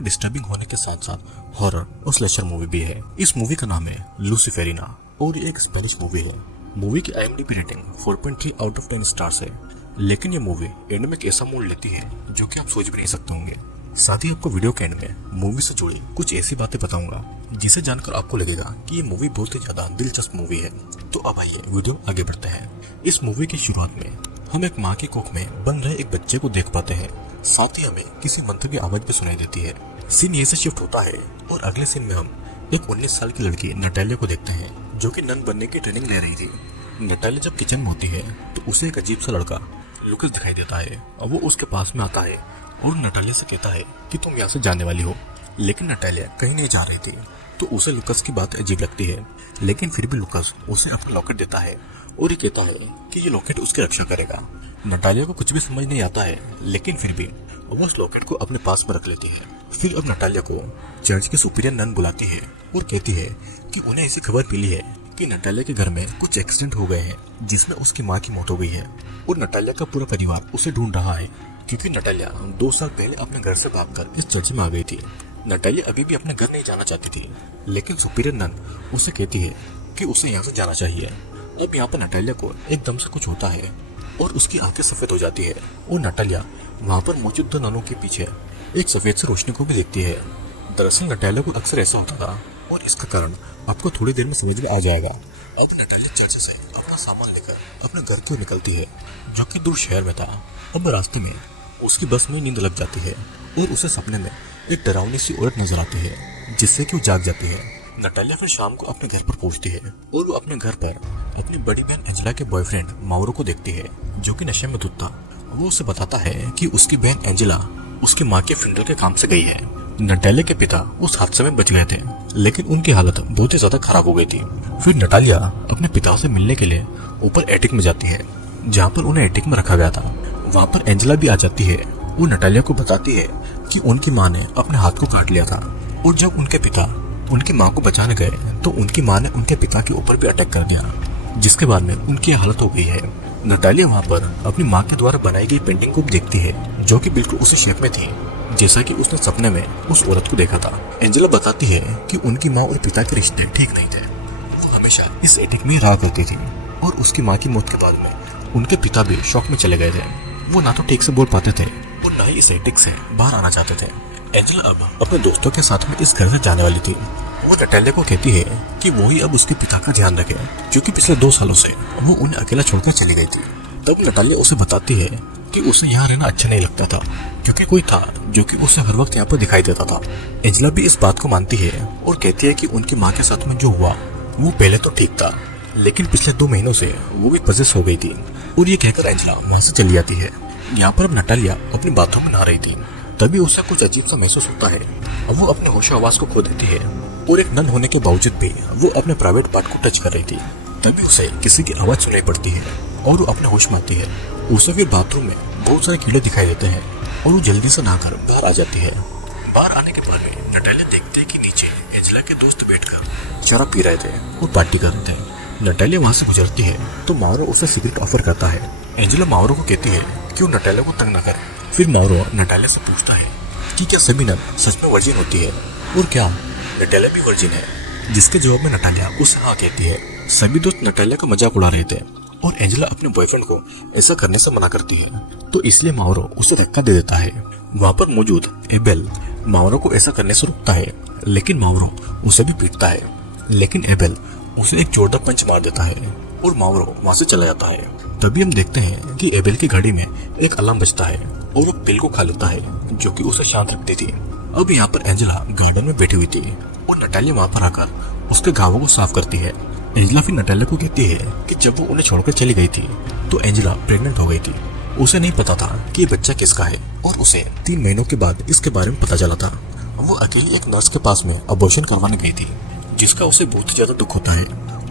काफी डिस्टर्बिंग होने के साथ साथ हॉरर और स्लेशर मूवी भी है। इस मूवी का नाम है लूसीफेरिना और ये एक स्पेनिश मूवी है। मूवी की IMDb rating 4.3 out of 10 stars है। लेकिन ये मूवी एंड में एक ऐसा मोड़ लेती है जो कि आप सोच भी नहीं सकते होंगे। साथ ही आपको वीडियो के एंड में मूवी से जुड़ी कुछ ऐसी बातें बताऊंगा जिसे जानकर आपको लगेगा कि ये मूवी बहुत ही ज्यादा दिलचस्प मूवी है। तो अब आइए वीडियो आगे बढ़ते हैं। इस मूवी की शुरुआत में हम एक माँ की कोख में बन रहे एक बच्चे को देख पाते हैं। साथ ही हमें किसी मंत्र की आवाज भी सुनाई देती है। सीन यहीं से शिफ्ट होता है और अगले सीन में हम एक 19 साल की लड़की नटालिया को देखते हैं जो कि नन बनने की ट्रेनिंग ले रही थी। नटालिया जब किचन में होती है तो उसे एक अजीब सा लड़का लुकस दिखाई देता है और वो उसके पास में आता है और नटालिया से कहता है कि तुम यहाँ से जाने वाली हो। लेकिन नटालिया कहीं नहीं जा रही थी तो उसे लुकस की बात अजीब लगती है। लेकिन फिर भी लुकस उसे अपना लॉकेट देता है और ये कहता है कि ये लॉकेट उसकी रक्षा करेगा। नटालिया को कुछ भी समझ नहीं आता है लेकिन फिर भी वो उस लॉकेट को अपने पास में रख लेती है। फिर अब नटालिया को चर्च की सुपीरियर नन बुलाती है और कहती है कि उन्हें ऐसी खबर मिली है कि नटालिया के घर में कुछ एक्सीडेंट हो गए हैं जिसमें उसकी माँ की मौत हो गई है और नटालिया का पूरा परिवार उसे ढूंढ रहा है क्योंकि नटालिया 2 साल पहले अपने घर से भागकर इस चर्च में आ गई थी। नटालिया अभी भी अपने घर नहीं जाना चाहती थी लेकिन सुपीरियर नन उसे कहती है कि उसे यहाँ से जाना चाहिए। अब यहाँ पर नटालिया को एकदम से कुछ होता है और उसकी आंखें सफेद हो जाती है और नटालिया वहाँ पर मौजूद 2 ननों के पीछे एक सफेद से रोशनी को भी देखती है। दरअसल नटालिया को अक्सर ऐसा होता था और इसका कारण आपको थोड़ी देर में समझ में आ जाएगा। अब नटालिया चर्च से अपना सामान लेकर अपने घर की ओर निकलती है जो कि दूर शहर में था। अब रास्ते में उसकी बस में नींद लग जाती है और उसे सपने में एक डरावनी सी औरत नजर आती है जिससे कि वो जाग जाती है। नटालिया फिर शाम को अपने घर पर पहुंचती है और वो अपने घर पर अपनी बड़ी बहन एंजेला के बॉयफ्रेंड माउरो को देखती है जो कि नशे में धुत था। वो उसे बताता है कि उसकी बहन एंजेला उसकी माँ के फ्यूनरल के काम से गई है। नटालिया के पिता उस हादसे में बच गए थे लेकिन उनकी हालत बहुत ही ज्यादा खराब हो गई थी। फिर नटालिया अपने पिता से मिलने के लिए ऊपर एटिक में जाती है जहाँ पर उन्हें एटिक में रखा गया था। वहाँ पर एंजेला भी आ जाती है। वो नटालिया को बताती है कि उनकी माँ ने अपने हाथ को काट लिया था और जब उनके पिता उनकी माँ को बचाने गए तो उनकी माँ ने उनके पिता के ऊपर भी अटैक कर दिया जिसके बाद में उनकी हालत हो गई है। नटालिया वहाँ पर अपनी माँ के द्वारा बनाई गई पेंटिंग को देखती है जो कि बिल्कुल उसी शेप में थी जैसा कि उसने सपने में उस औरत को देखा था। एंजेला बताती है कि उनकी माँ और पिता के रिश्ते ठीक नहीं थे। वो हमेशा इस एटिक में रहा करती थी और उसकी माँ की मौत के बाद में उनके पिता भी शौक में चले गए थे। वो ना तो ठीक से बोल पाते थे और ना ही इस एटिक से बाहर आना चाहते थे। एंजेला अब अपने दोस्तों के साथ में इस घर से जाने वाली थी। वो नटालिया को कहती है कि वो ही अब उसके पिता का ध्यान रखे क्योंकि पिछले 2 सालों से वो उन्हें अकेला छोड़कर चली गई थी। तब नटालिया उसे बताती है कि उसे यहाँ रहना अच्छा नहीं लगता था क्योंकि कोई था जो कि उसे हर वक्त यहाँ पर दिखाई देता था। एंजेला भी इस बात को मानती है और कहती है कि उनकी माँ के साथ में जो हुआ वो पहले तो ठीक था लेकिन पिछले 2 महीनों से वो भी पजेस हो गई थी। और ये कहकर एंजेला वहाँ से चली जाती है। यहाँ पर अब नटालिया अपनी बातों में नहा रही थी तभी उसे कुछ अजीब सा महसूस होता है। अब वो अपने होश आवाज को खो देती है और एक नन होने के बावजूद भी वो अपने प्राइवेट पार्ट को टच कर रही थी। तभी उसे किसी की आवाज सुनाई पड़ती है और वो अपने होश में आती है। उसे फिर बाथरूम में बहुत सारे कीड़े दिखाई देते हैं और वो जल्दी से नहाकर बाहर आ जाती है। बाहर आने के बाद में नटालिया देखते है कि नीचे एंजेला के दोस्त बैठकर शराब पी रहे थे और पार्टी कर रहे थे। नटालिया वहाँ से गुजरती है तो माउरो उसे सिगरेट ऑफर करता है। एंजेला माउरो को कहती है कि वो नटालिया को तंग न करे। फिर माउरो नटालिया से पूछता है कि क्या सभी नन सच में वर्जिन होती है और क्या नटालिया भी वर्जिन है, जिसके जवाब में नटालिया उसे हाँ कहती है। सभी दोस्त नटालिया का मजाक उड़ा रहे थे और एंजेला अपने बॉयफ्रेंड को ऐसा करने से मना करती है तो इसलिए माउरो उसे धक्का दे देता है। वहाँ पर मौजूद एबेल माउरो को ऐसा करने से रोकता है लेकिन माउरो उसे भी पीटता है। लेकिन एबेल उसे एक जोरदार पंच मार देता है और माउरो वहाँ से चला जाता है। तभी हम देखते हैं कि एबेल की घड़ी में एक अलार्म बजता है और वो पिल को खा लेता है जो कि उसे शांत रखती थी। अब यहाँ पर एंजेला गार्डन में बैठी हुई थी और नटालिया वहाँ पर आकर उसके घावों को साफ करती है। एंजेला फिर नटालिया को कहती है कि जब वो उन्हें छोड़कर चली गई थी तो एंजेला प्रेग्नेंट हो गई थी। उसे नहीं पता था कि ये बच्चा किसका है और उसे 3 महीनों के बाद इसके बारे में पता चला था। वो अकेली एक नर्स के पास में अबॉर्शन करवाने गई थी जिसका उसे बहुत ज्यादा दुख होता है।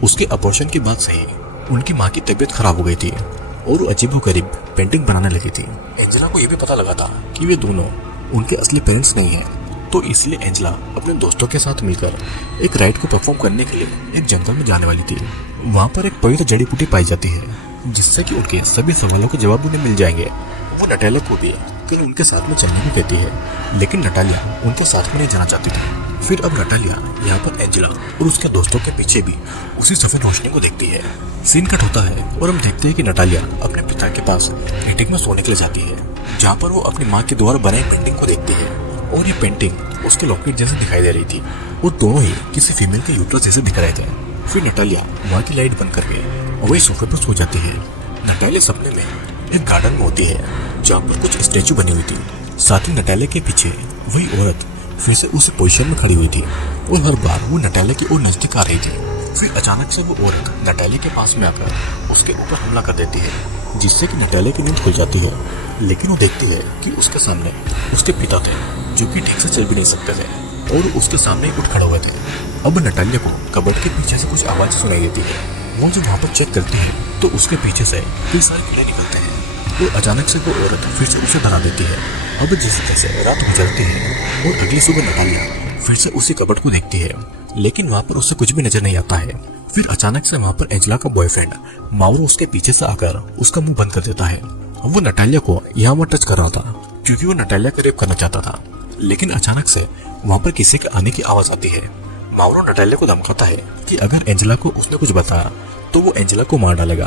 उसके अबॉर्शन के बाद से ही उनकी माँ की तबीयत खराब हो गई थी और वो अजीबोगरीब पेंटिंग बनाने लगी थी। एंजेला को यह भी पता लगा था कि वे दोनों उनके असली पेरेंट्स नहीं हैं तो इसलिए एंजेला अपने दोस्तों के साथ मिलकर एक राइड को परफॉर्म करने के लिए एक जंगल में जाने वाली थी। वहाँ पर एक पवित्र जड़ी बूटी पाई जाती है जिससे कि उनके सभी सवालों के जवाब उन्हें मिल जाएंगे। वो नटालिया को भी लेकिन उनके साथ में चलने भी कहती है, लेकिन नटालिया उनके साथ में नहीं जाना चाहती थी। फिर अब नटालिया यहाँ पर एंजेला और उसके दोस्तों के पीछे भी उसी सफेद रोशनी को देखती है। सीन कट होता है और हम देखते हैं कि नटालिया अपने पिता के पास मीटिंग में सोने के लिए जाती है, जहाँ पर वो अपनी माँ के द्वारा बनाई पेंटिंग को देखती है और ये पेंटिंग उसके लॉकेट जैसे दिखाई दे रही थी और दोनों ही किसी फीमेल के यूट्रस जैसे दिख रहे थे। फिर नटालिया वहाँ की लाइट बंद करके वही सोफे पर सो जाती है। नटालिया सपने में एक गार्डन में होती है जहाँ पर कुछ स्टैचू बनी हुई थी। साथ ही नटालिया के पीछे वही औरत फिर से उसी पोजीशन में खड़ी हुई थी और हर बार वो नटालिया की ओर नजदीक आ रही थी। फिर अचानक से वो औरत नटालिया के पास में आकर उसके ऊपर हमला कर देती है, जिससे कि नटालिया की नींद खुल जाती है। लेकिन वो देखती है कि उसके सामने उसके पिता थे, जो कि ठीक से चल भी नहीं सकते थे और उसके सामने ही उठ खड़े हुए थे। अब नटालिया को कबर्ड के पीछे से कुछ आवाज सुनाई देती है। वो जब वहाँ पर चेक करती है तो उसके पीछे से कई सारे कीड़े निकलते हैं और अचानक से वो औरत फिर से उसे डरा देती है। अब जैसे तैसे रात गुजरती है और अगली सुबह नटालिया फिर से उसी कबर्ड को देखती है, लेकिन वहाँ पर उसे कुछ भी नजर नहीं आता है। फिर अचानक से वहाँ पर एंजेला का बॉयफ्रेंड माउरो उसके पीछे से आकर उसका मुंह बंद कर देता है। वो नटालिया को यहाँ पर टच कर रहा था क्योंकि वो नटालिया का रेप करना चाहता था, लेकिन अचानक से वहाँ पर किसी के आने की आवाज आती है। माउरो नटालिया को धमकाता है कि अगर एंजेला को उसने कुछ बताया तो वो एंजेला को मार डालेगा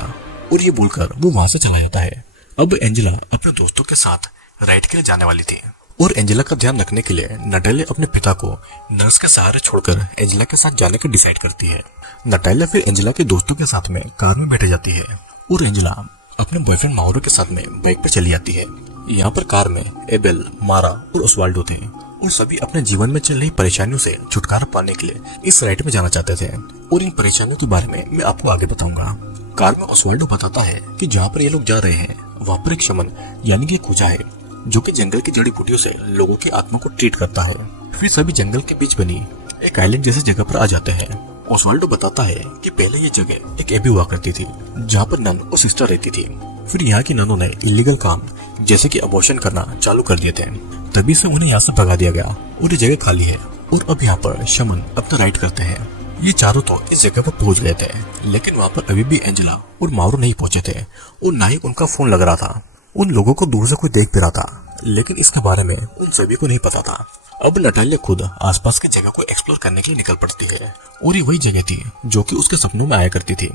और ये बोलकर वो वहाँ से चला जाता है। अब एंजेला अपने दोस्तों के साथ राइड के लिए जाने वाली थी और एंजेला का ध्यान रखने के लिए नटालिया अपने पिता को नर्स के सहारे छोड़कर एंजेला के साथ जाने का डिसाइड करती है। नटालिया फिर एंजेला के दोस्तों के साथ में कार में बैठ जाती है और एंजेला अपने बॉयफ्रेंड माउरो के साथ में बाइक पर चली जाती है। यहाँ पर कार में एबेल, मारा और ओस्वाल्डो थे और सभी अपने जीवन में चल रही परेशानियों से छुटकारा पाने के लिए इस राइड में जाना चाहते थे और इन परेशानियों के बारे में मैं आपको आगे बताऊंगा। कार में ओस्वाल्डो बताता है कि जहाँ पर ये लोग जा रहे हैं वहाँ पर एक शमन यानी कि कुजा है जो कि जंगल की जड़ी बूटियों से लोगों की आत्मा को ट्रीट करता है। फिर सभी जंगल के बीच बनी एक आइलैंड जैसी जगह पर आ जाते हैं। ओस्वाल्डो बताता है कि पहले ये जगह एक एबी हुआ करती थी जहाँ पर नन और सिस्टर रहती थी। फिर यहाँ की ननों ने इलीगल काम जैसे कि अबॉर्शन करना चालू कर दिए थे, तभी से उन्हें यहाँ से भगा दिया गया और ये जगह खाली है। और अब यहाँ पर शमन अपना राइड करते हैं। ये चारों तो इस जगह पर पहुंच गए थे, लेकिन वहाँ पर अभी भी एंजेला और माउरो नहीं पहुंचे थे और ना ही उनका फोन लग रहा था। उन लोगों को दूर से कोई देख भी रहा था, लेकिन इसके बारे में उन सभी को नहीं पता था। अब नटालिया खुद आसपास की जगह को एक्सप्लोर करने के लिए निकल पड़ती है और ये वही जगह थी जो कि उसके सपनों में आया करती थी।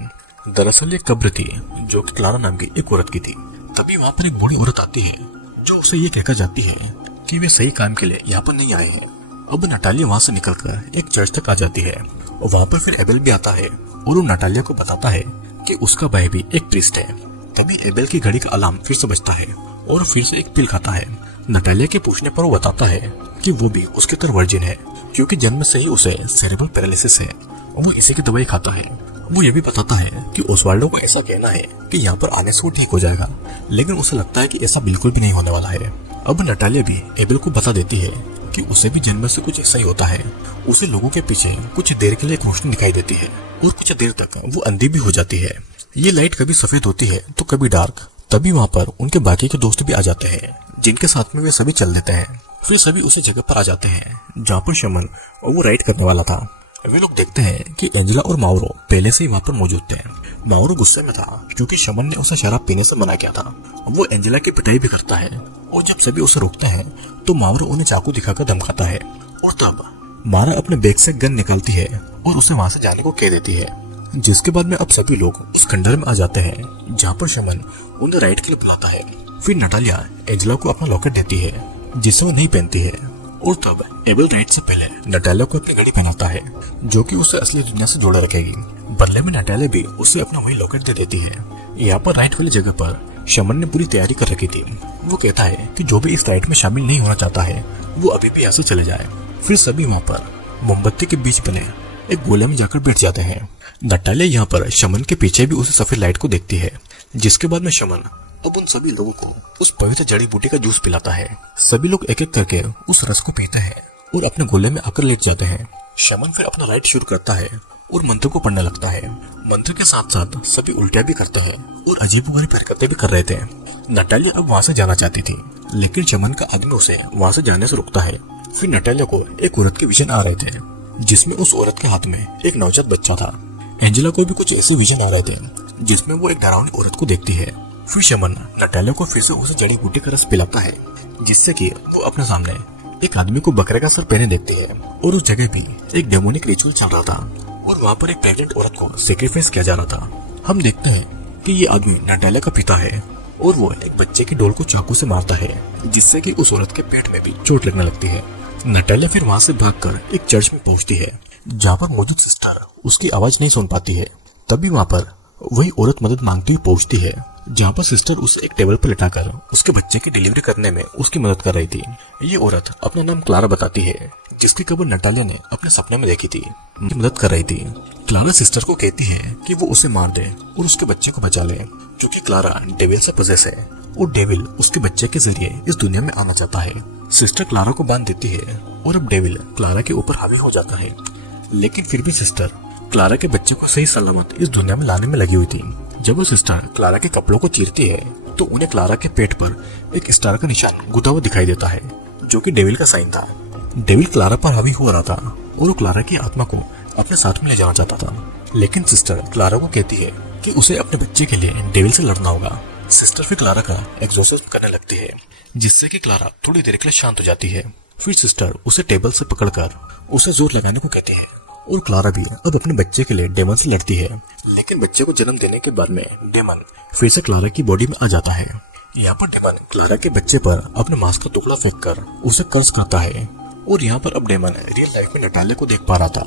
दरअसल ये कब्र थी जो कि क्लारा नाम की एक औरत की थी। तभी वहाँ पर एक बूढ़ी औरत आती है जो उसे ये कहकर जाती है कि वे सही काम के लिए यहाँ पर नहीं आए हैं। अब नटालिया वहाँ से निकलकर एक चर्च तक आ जाती है और वहाँ पर फिर एबेल भी आता है और वो नटालिया को बताता है कि उसका भाई भी एक प्रीस्ट है। तभी एबेल की घड़ी का अलार्म फिर से बजता है और फिर से एक पिल खाता है। नटालिया के पूछने पर वो बताता है कि वो भी उसकी तरह वर्जिन है क्योंकि जन्म से ही उसे सेरेब्रल पैरालिसिस है और वो इसी की दवाई खाता है। वो ये भी बताता है कि ओस्वाल्डो को ऐसा कहना है कि यहाँ पर आने से वो ठीक हो जाएगा, लेकिन उसे लगता है कि ऐसा बिल्कुल भी नहीं होने वाला है। अब नटालिया भी एबेल को बता देती है कि उसे भी जन्म से कुछ ऐसा ही होता है। उसे लोगों के पीछे कुछ देर के लिए एक रोशनी दिखाई देती है और कुछ देर तक वो अंधी भी हो जाती है। ये लाइट कभी सफेद होती है तो कभी डार्क। तभी वहाँ पर उनके बाकी के दोस्त भी आ जाते हैं जिनके साथ में वे सभी चल देते हैं। फिर सभी उस जगह पर आ जाते हैं जहाँ पर शमन और वो राइड करने वाला था। वे लोग देखते हैं कि एंजेला और माउरो पहले से ही वहाँ पर मौजूद थे। माउरो गुस्से में था क्योंकि शमन ने उसे शराब पीने से मना किया था। वो एंजेला की पिटाई भी करता है और जब सभी उसे रोकते हैं तो माउरो उन्हें चाकू दिखाकर धमकाता है और तब मारा अपने बैग से गन निकालती है और उसे वहाँ से जाने को कह देती है। जिसके बाद में अब सभी लोग उस खंडर में आ जाते हैं जहाँ पर शमन उन्हें राइड के लिए बुलाता है। फिर नटालिया एंजेला को अपना लॉकेट देती है जिसे वो नहीं पहनती है और तब एबेल राइड से पहले नटालिया को अपनी घड़ी पहनाता है जो कि उसे असली दुनिया से जोड़े रखेगी। बदले में नटालिया भी उसे अपना वही लॉकेट दे देती है। यहाँ पर राइड वाली जगह पर शमन ने पूरी तैयारी कर रखी थी। वो कहता है कि जो भी इस राइड में शामिल नहीं होना चाहता है वो अभी भी यहाँ से चले जाए। फिर सभी वहाँ पर मोमबत्ती के बीच बने एक गोले में जाकर बैठ जाते हैं। नटालिया यहाँ पर शमन के पीछे भी उसे सफेद लाइट को देखती है, जिसके बाद में शमन अब उन सभी लोगों को उस पवित्र जड़ी बूटी का जूस पिलाता है। सभी लोग एक एक करके उस रस को पीते हैं और अपने गोले में आकर लेट जाते हैं। शमन फिर अपना राइड शुरू करता है और मंत्र को पढ़ने लगता है। मंत्र के साथ साथ सभी उल्टियां भी करते हैं और अजीबोगरीब हरकतें भी कर रहे थे। नटालिया अब वहाँ से जाना चाहती थी, लेकिन शमन का आदमी उसे वहाँ से जाने से रोकता है। फिर नटालिया को एक औरत के विजन आ रहे थे जिसमें उस औरत के हाथ में एक नवजात बच्चा था। एंजेला को भी कुछ ऐसे विजन आ रहे थे जिसमें वो एक डरावनी औरत को देखती है। फिर शमन नटालिया को फिर से उसे जड़ी बूटी का रस पिलाता है, जिससे कि वो अपने सामने एक आदमी को बकरे का सर पहने देखती है। और उस जगह भी एक डेमोनिक रिचुअल चल रहा था और वहाँ पर एक प्रेग्नेंट औरत को सेक्रीफाइस किया जा रहा था। हम देखते हैं कि ये आदमी नटालिया का पिता है और वो एक बच्चे की डोल को चाकू से मारता है, जिससे कि उस औरत के पेट में भी चोट लगने लगती है। नटालिया फिर वहाँ से भागकर एक चर्च में पहुँचती है, जहाँ पर मौजूद सिस्टर उसकी आवाज नहीं सुन पाती है। तभी वहाँ पर वही औरत मदद मांगती हुई पहुँचती है, जहाँ पर सिस्टर उसे एक टेबल पर लिटाकर उसके बच्चे की डिलीवरी करने में उसकी मदद कर रही थी। ये औरत अपना नाम क्लारा बताती है, जिसकी खबर नटालिया ने अपने सपने में देखी थी, मदद कर रही थी। क्लारा सिस्टर को कहती है कि वो उसे मार दे और उसके बच्चे को बचा ले, क्योंकि क्लारा डेविल से पजेस है और डेविल उसके बच्चे के जरिए इस दुनिया में आना चाहता है। सिस्टर क्लारा को बांध देती है और अब डेविल क्लारा के ऊपर हावी हो जाता है, लेकिन फिर भी सिस्टर क्लारा के बच्चे को सही सलामत इस दुनिया में लाने में लगी हुई थी। जब वो सिस्टर क्लारा के कपड़ों को चीरती है तो उन्हें क्लारा के पेट पर एक स्टार का निशान गुथा हुआ दिखाई देता है, जो कि डेविल का साइन था। डेविल क्लारा पर हावी हो रहा था और वो क्लारा की आत्मा को अपने साथ में ले जाना चाहता था, लेकिन सिस्टर क्लारा को कहती है कि उसे अपने बच्चे के लिए डेविल से लड़ना होगा। सिस्टर फिर क्लारा का एग्जॉर्सिज्म करने लगती है, जिससे कि क्लारा थोड़ी देर के लिए शांत हो जाती है। फिर सिस्टर उसे टेबल से पकड़कर उसे जोर लगाने को कहती है और क्लारा भी अब अपने बच्चे के लिए डेमन से लड़ती है। लेकिन बच्चे को जन्म देने के बाद में डेमन फिर से क्लारा की बॉडी में आ जाता है। यहाँ पर डेमन क्लारा के बच्चे पर अपने मांस का टुकड़ा फेंक कर उसे कर्ज करता है और यहाँ पर अब डेमन रियल लाइफ में नटालिया को देख पा रहा था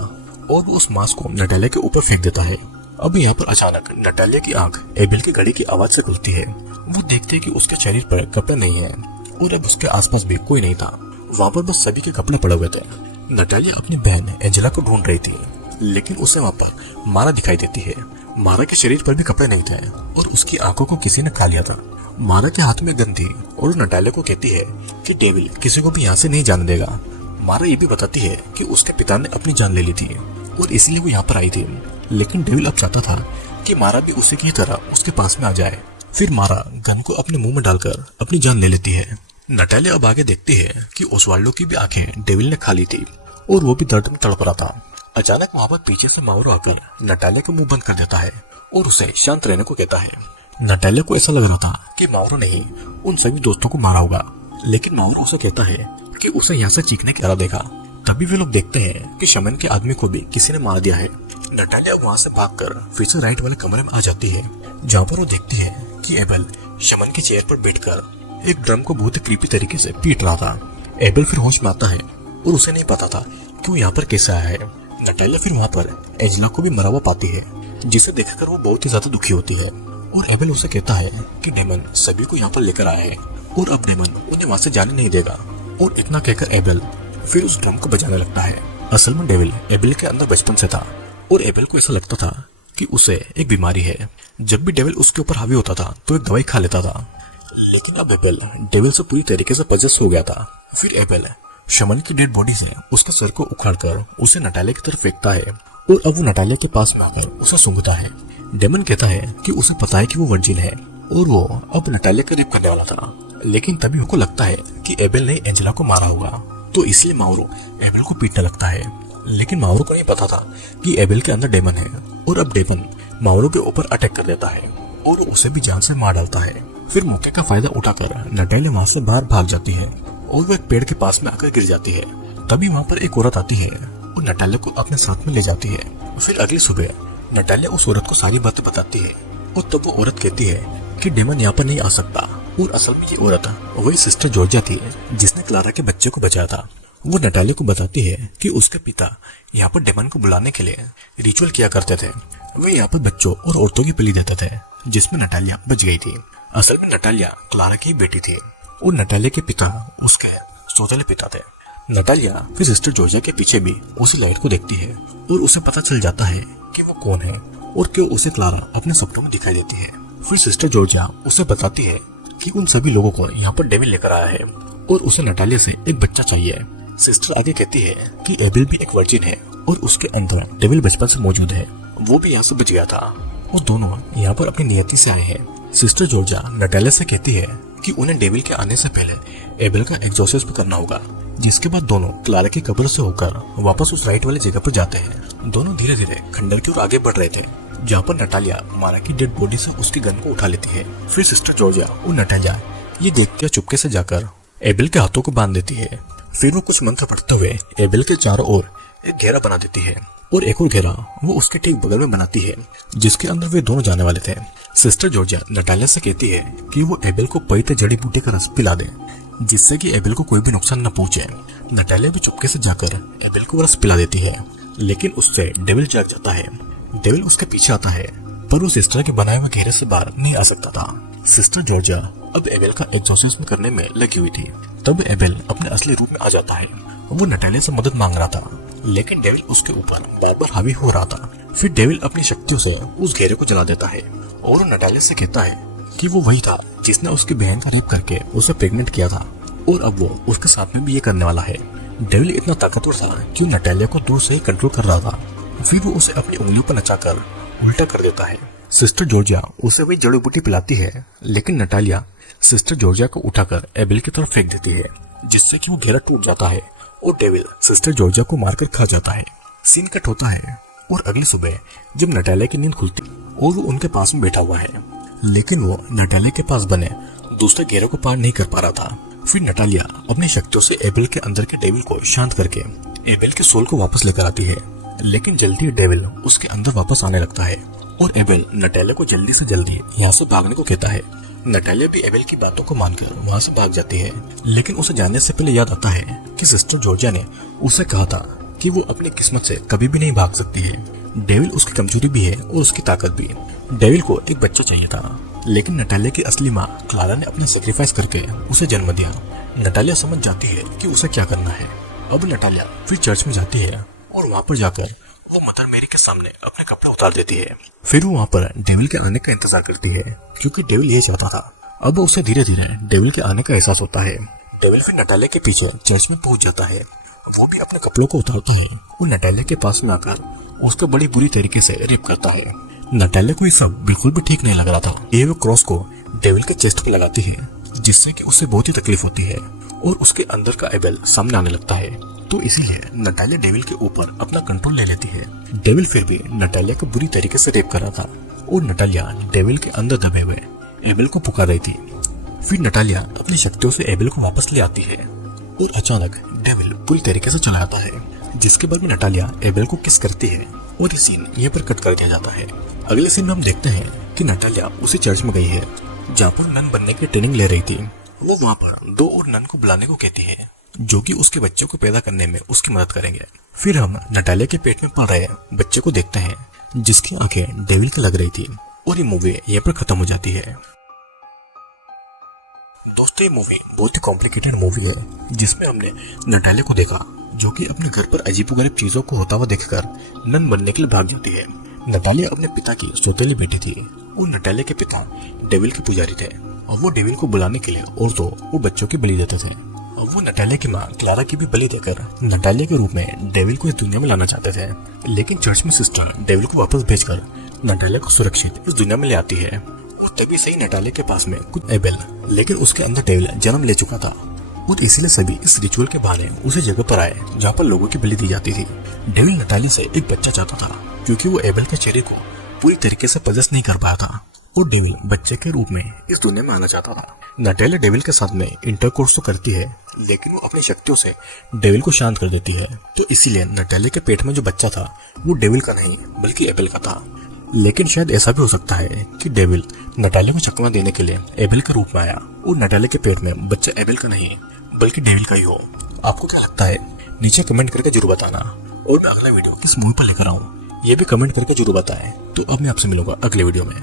और वो उस मांस को नटालिया के ऊपर फेंक देता है। अब यहाँ पर अचानक नटालिया की आंख एबेल की घड़ी की आवाज से खुलती है। वो देखती है कि उसके शरीर पर कपड़े नहीं है और अब उसके आसपास भी कोई नहीं था। वहाँ पर बस सभी के कपड़े पड़े हुए थे। नटालिया अपनी बहन एंजेला को ढूंढ रही थी, लेकिन उसे वहाँ पर मारा दिखाई देती है। मारा के शरीर पर भी कपड़े नहीं थे और उसकी आंखों को किसी ने खा लिया था। मारा के हाथ में गन थी और नटालिया को कहती है कि डेविल किसी को भी यहाँ से नहीं जाने देगा। मारा ये भी बताती है कि उसके पिता ने अपनी जान ले ली थी और इसलिए वो यहाँ पर आई थी, लेकिन डेविल अब चाहता था कि मारा भी उसी की तरह उसके पास में आ जाए। फिर मारा गन को अपने मुंह में डालकर अपनी जान ले लेती है। नटालिया अब आगे देखती है कि ओस्वाल्डो की भी आंखें डेविल ने खा ली थी और वो भी दर्द में तड़प रहा था। अचानक वहां पर पीछे से मावरो आकर नटालिया का मुंह बंद कर देता है और उसे शांत रहने को कहता है। नटालिया को ऐसा लग रहा था कि मावरो ने ही उन सभी दोस्तों को मारा होगा, लेकिन मावरो उसे कहता है कि उसे यहाँ से चीखने की तरह देखा। तभी वे लोग देखते हैं कि शमन के आदमी को भी किसी ने मार दिया है। नटालिया वहां से भागकर फिर से राइट वाले कमरे में आ जाती है, जहाँ पर वो देखती है कि एबेल शमन की चेयर पर बैठकर एक ड्रम को बहुत ही क्रीपी तरीके से पीट रहा था। एबेल फिर होश में आता है और उसे नहीं पता था कि वो यहाँ पर कैसे आया है। नटालिया फिर वहाँ पर एंजेला को भी मरा हुआ पाती है, जिसे देखकर वो बहुत ही ज्यादा दुखी होती है और एबेल उसे कहता है कि डेमन सभी को यहाँ पर लेकर आया है और अब डेमन उन्हें वहाँ से जाने नहीं देगा। और इतना कहकर एबेल फिर उस ड्रम को बजाने लगता है। असल में डेविल एबेल के अंदर बचपन से था और एबेल को ऐसा लगता था कि उसे एक बीमारी है। जब भी डेविल उसके ऊपर हावी होता था तो एक दवाई खा लेता था, लेकिन अब एबेल डेविल से पूरी तरीके से पजेस हो गया था। फिर एबेल शमन की डेड बॉडी से उसके सर को उखाड़कर उसे नटालिया की तरफ फेंकता है और अब वो नटालिया के पास में आकर उसे सूंघता है। डेमन कहता है कि उसे पता है कि वो वर्जिन है और वो अब नटालिया का रेप करने वाला था, लेकिन तभी उनको लगता है कि एबेल ने एंजेला को मारा होगा, तो इसलिए मावरो एबेल को पीटने लगता है। लेकिन मावरो को नहीं पता था कि एबेल के अंदर डेमन है और अब डेमन मावरो के ऊपर अटैक कर देता है और उसे भी जान से मार डालता है। फिर मौके का फायदा उठाकर नटालिया वहां से बाहर भाग जाती है और वो एक पेड़ के पास में आकर गिर जाती है। तभी वहां पर एक औरत आती है और नटालिया को अपने साथ में ले जाती है। फिर अगली सुबह नटालिया उस औरत को सारी बातें बताती है और तब वो औरत कहती है कि डेमन यहाँ पर नहीं आ सकता। और असल में ये औरत वही सिस्टर जॉर्जिया थी जिसने क्लारा के बच्चे को बचाया था। वो नटालिया को बताती है कि उसके पिता यहाँ पर डेमन को बुलाने के लिए रिचुअल किया करते थे। वे यहाँ पर बच्चों और औरतों की बलि देते थे, जिसमें नटालिया बच गई थी। असल में नटालिया क्लारा की बेटी थी और नटालिया के पिता उसके सौतेले पिता थे। नटालिया फिर सिस्टर जॉर्जिया के पीछे भी उसी लाइट को देखती है और उसे पता चल जाता है कि वो कौन है और क्यों उसे क्लारा अपने सपनों में दिखाई देती है। फिर सिस्टर जॉर्जिया उसे बताती है कि उन सभी लोगों को यहाँ पर डेविल लेकर आया है और उसे नटालिया से एक बच्चा चाहिए। सिस्टर आगे कहती है कि एबेल भी एक वर्जिन है और उसके अंदर डेविल बचपन से मौजूद है, वो भी यहाँ से बच गया था और दोनों यहाँ पर अपनी नियति से आए हैं। सिस्टर जॉर्जिया नटालिया से कहती है कि उन्हें डेविल के आने से पहले एबेल का एग्जॉर्सिज्म करना होगा, जिसके बाद दोनों क्लारा की कब्र से होकर वापस उस राइट वाली जगह पर जाते हैं। दोनों धीरे धीरे खंडर की ओर आगे बढ़ रहे थे जहाँ पर नटालिया मारा की डेड बॉडी से उसकी गन को उठा लेती है। फिर सिस्टर जॉर्जिया और नटालिया ये देखकर चुपके से जाकर एबेल के हाथों को बांध देती है। फिर वो कुछ मंत्र पढ़ते हुए एबेल के चारों ओर एक घेरा बना देती है और एक और घेरा वो उसके ठीक बगल में बनाती है जिसके अंदर वे दोनों जाने वाले थे। सिस्टर जॉर्जिया नटालिया से कहती है कि वो एबेल को पवित्र जड़ी बूटी का रस पिला दे जिससे कि एबेल को कोई भी नुकसान न पहुंचे। नटालिया भी चुपके से जाकर एबेल को रस पिला देती है, लेकिन उससे डेविल जाग जाता है। डेविल उसके पीछे आता है पर वो सिस्टर के बनाए हुए घेरे से बाहर नहीं आ सकता था। सिस्टर जॉर्जिया अब एबेल का एग्जॉर्सिज्म करने में लगी हुई थी। तब एबेल अपने असली रूप में आ जाता है। वो नटालिया से मदद मांग रहा था, लेकिन डेविल उसके ऊपर बार बार हावी हो रहा था। फिर डेविल अपनी शक्तियों से उस घेरे को जला देता है और नटालिया से कहता है कि वो वही था जिसने उसकी बहन का रेप करके उसे प्रेग्नेंट किया था और अब वो उसके साथ में भी ये करने वाला है। डेविल इतना ताकतवर था कि नटालिया को दूर से ही कंट्रोल कर रहा था। फिर वो उसे अपनी उंगलियों पर नचाकर उल्टा कर देता है। सिस्टर जॉर्जिया उसे वही जड़ी बूटी पिलाती है, लेकिन नटालिया सिस्टर जॉर्जिया को उठाकर एबेल की तरफ फेंक देती है जिससे कि वो घेरा टूट जाता है और डेविल सिस्टर जॉर्जिया को मारकर खा जाता है। सीन कट होता है और अगली सुबह जब नटालिया की नींद खुलती और वो उनके पास में बैठा हुआ है, लेकिन वो नटालिया के पास बने दूसरे घेरे को पार नहीं कर पा रहा था। फिर नटालिया अपनी शक्तियों से एबेल के अंदर के डेविल को शांत करके एबेल के सोल को वापस लेकर आती है, लेकिन जल्दी डेविल उसके अंदर वापस आने लगता है और एबेल नटालिया को जल्दी से जल्दी यहाँ से भागने को कहता है। नटालिया भी एबेल की बातों को मानकर वहाँ से भाग जाती है, लेकिन उसे जाने से पहले याद आता है कि सिस्टर जॉर्जिया ने उसे कहा था कि वो अपनी किस्मत से कभी भी नहीं भाग सकती है। डेविल उसकी कमजोरी भी है और उसकी ताकत भी। डेविल को एक बच्चा चाहिए था, लेकिन नटालिया की असली माँ क्लारा ने अपना सेक्रीफाइस करके उसे जन्म दिया। नटालिया समझ जाती है कि उसे क्या करना है। अब नटालिया फिर चर्च में जाती है और वहाँ पर जाकर वो मदर मेरी के सामने अपने कपड़े उतार देती है। फिर वो वहाँ पर डेविल के आने का इंतजार करती है, क्योंकि डेविल ये चाहता था। अब उसे धीरे धीरे डेविल के आने का एहसास होता है। डेविल फिर नटालिया के पीछे चर्च में पहुंच जाता है। वो भी अपने कपड़ों को उतारता है और नटालिया के पास में आकर उसका बड़ी बुरी तरीके से रेप करता है। नटालिया को ये सब बिल्कुल भी ठीक नहीं लग रहा था। ये वो क्रॉस को डेविल के चेस्ट पे लगाती है, जिससे कि उसे बहुत ही तकलीफ होती है और उसके अंदर का एबेल सामने आने लगता है। तो इसीलिए नटालिया डेविल के ऊपर अपना कंट्रोल ले लेती है। डेविल फिर भी नटालिया को बुरी तरीके से रेप कर रहा था और नटालिया डेविल के अंदर दबे हुए एबेल को पुकार रही थी। फिर नटालिया अपनी शक्तियों से एबेल को वापस ले आती है और अचानक डेविल पूरी तरीके से चला जाता है, जिसके बाद में नटालिया एबेल को किस करती है और ये सीन ये पर कट कर दिया जाता है। अगले सीन में हम देखते हैं कि नटालिया उसी चर्च में गई है जहाँ पर नन बनने की ट्रेनिंग ले रही थी। वो वहाँ पर 2 और नन को बुलाने को कहती है, जो कि उसके बच्चे को पैदा करने में उसकी मदद करेंगे। फिर हम नटालिया के पेट में पल रहे बच्चे को देखते हैं, जिसकी आंखें डेविल के लग रही थी और ये मूवी यहाँ पर खत्म हो जाती है। दोस्तों, ये मूवी बहुत ही कॉम्प्लिकेटेड मूवी है, जिसमें हमने नटालिया को देखा जो कि अपने घर पर अजीबोगरीब चीजों को होता हुआ देखकर नन बनने के लिए भाग जाती है। नटालिया अपने पिता की सौतेली बेटी थी और नटालिया के पिता डेविल के पुजारी थे और वो डेविल को बुलाने के लिए और तो वो बच्चों की बलि देते थे। और वो नटालिया की माँ क्लारा की भी बलि देकर नटालिया के रूप में डेविल को इस दुनिया में लाना चाहते थे, लेकिन चर्च में सिस्टर डेविल को वापस भेजकर नटालिया को सुरक्षित इस दुनिया में ले आती है। और तभी सही नटालिया के पास में कुछ एबेल, लेकिन उसके अंदर डेविल जन्म ले चुका था और इसीलिए सभी इस रिचुअल के बहाने उसी जगह पर आए जहाँ पर लोगों की बलि दी जाती थी। डेविल नटालिया से एक बच्चा चाहता था, क्योंकि वो एबेल के चेहरे को पूरी तरीके से पजेस नहीं कर पाया था और डेविल बच्चे के रूप में इस दुनिया में आना चाहता था। नटालिया डेविल के साथ में इंटरकोर्स तो करती है, लेकिन वो अपनी शक्तियों से डेविल को शांत कर देती है। तो इसीलिए नटालिया के पेट में जो बच्चा था वो डेविल का नहीं बल्कि एबेल का था। लेकिन शायद ऐसा भी हो सकता है कि डेविल नटालिया को चकमा देने के लिए एबेल के रूप में आया और नटालिया के पेट में बच्चा एबेल का नहीं बल्कि डेविल का ही हो। आपको क्या लगता है नीचे कमेंट करके जरूर बताना, और मैं अगला वीडियो किस मूवी पर लेकर आऊँ ये भी कमेंट करके जरूर बताएं। तो अब मैं आपसे मिलूंगा अगले वीडियो में।